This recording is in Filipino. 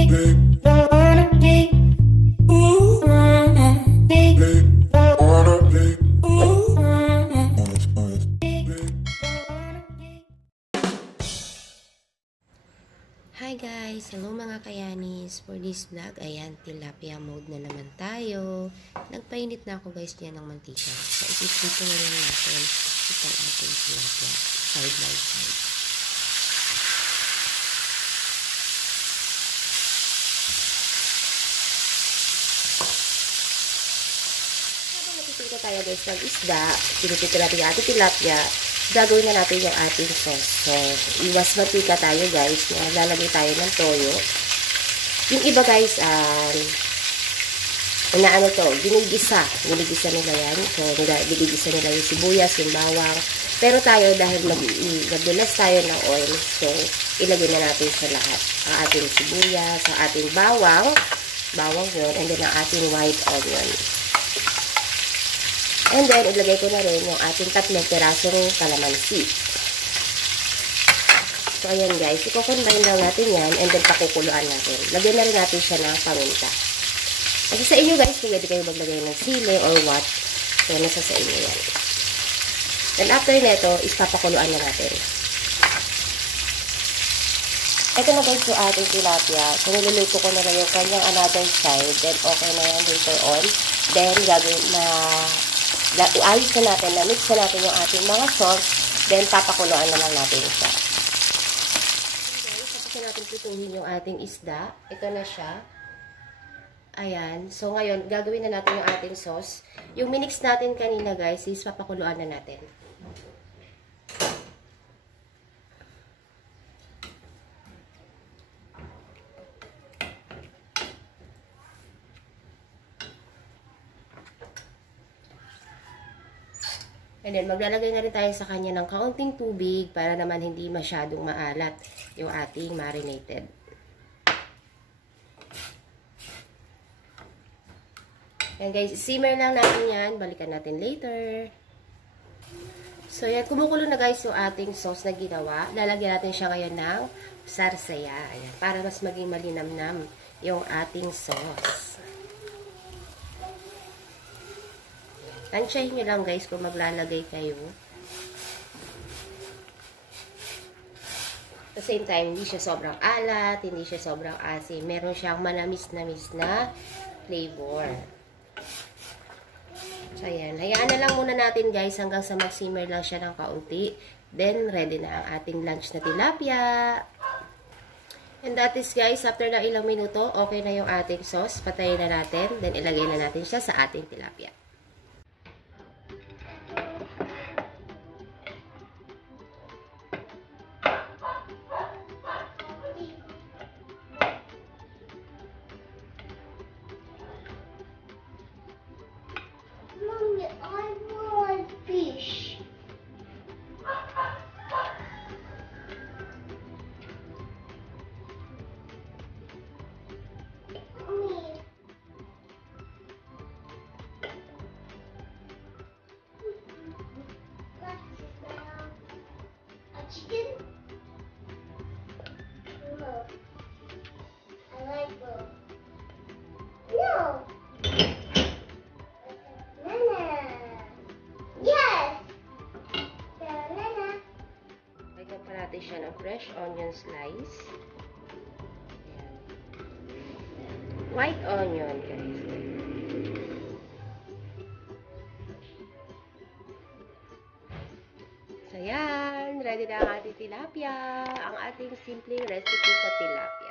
Hi guys! Hello mga kayanis! For this vlog, ayan, tilapia mode na naman tayo. Nagpainit na ako guys niya ng mantika. So, ipiprito na lang natin itong ating tilapia. Side by side. Habang nagpiprito tayo guys ng isda, pinipito natin yung ating tilapia. Gagawin na natin yung ating sauce. So, iwas matika tayo guys. Lalagay tayo ng toyo. Yung iba guys, inaano to, ginigisa. Ginigisa nila yan. So, ginigisa nila yung sibuyas, yung bawang. Pero tayo, dahil nagdulas tayo ng oil, so, ilagay na natin sa lahat. Ang ating sibuyas, ang ating bawang yun, and then ang ating white onion. And then, ilagay ko na rin yung ating 3 pirasong kalamansi. So, ayan guys. I-combine lang natin yan and then pakukuluan natin. Lagyan na rin natin siya ng paminta. Kasi sa inyo guys, pwede kayo maglagay ng sili or what. So, nasa sa inyo yan. Then, after neto, is papakuluan na natin. Ito na guys yung ating tilapia. So, niluluto ko na lang yung kanyang another side. Then, okay na yan later on. Then, gagawin na ayos na natin, na-mix na natin yung ating mga sauce, then papakuluan na lang natin siya. Okay, tapos na natin pituhin yung ating isda. Ito na siya. Ayan. So, ngayon, gagawin na natin yung ating sauce. Yung minix natin kanina, guys, is papakuluan na natin. And then, maglalagay na rin tayo sa kanya ng kaunting tubig para naman hindi masyadong maalat yung ating marinated. Yan guys, simmer lang natin yan. Balikan natin later. So, yan. Kumukulo na guys yung ating sauce na ginawa. Lalagyan natin siya ngayon ng sarsaya. Ayan, para mas maging malinamnam yung ating sauce. Tansyahin nyo lang guys kung maglalagay kayo. At the same time, hindi siya sobrang alat, hindi siya sobrang asim. Meron siyang manamis-namis na flavor. So, ayan. Hayaan na lang muna natin guys hanggang sa mag-simmer lang siya ng kaunti. Then, ready na ang ating lunch na tilapia. And that is guys, after na ilang minuto, okay na yung ating sauce. Patayin na natin. Then, ilagay na natin siya sa ating tilapia. I want fish. A chicken? No. I like both. No. Lagyan pa natin siya ng fresh onion slice. Ayan. White onion, guys. So, yan. Ready na ang ating tilapia. Ang ating simpleng recipe sa tilapia.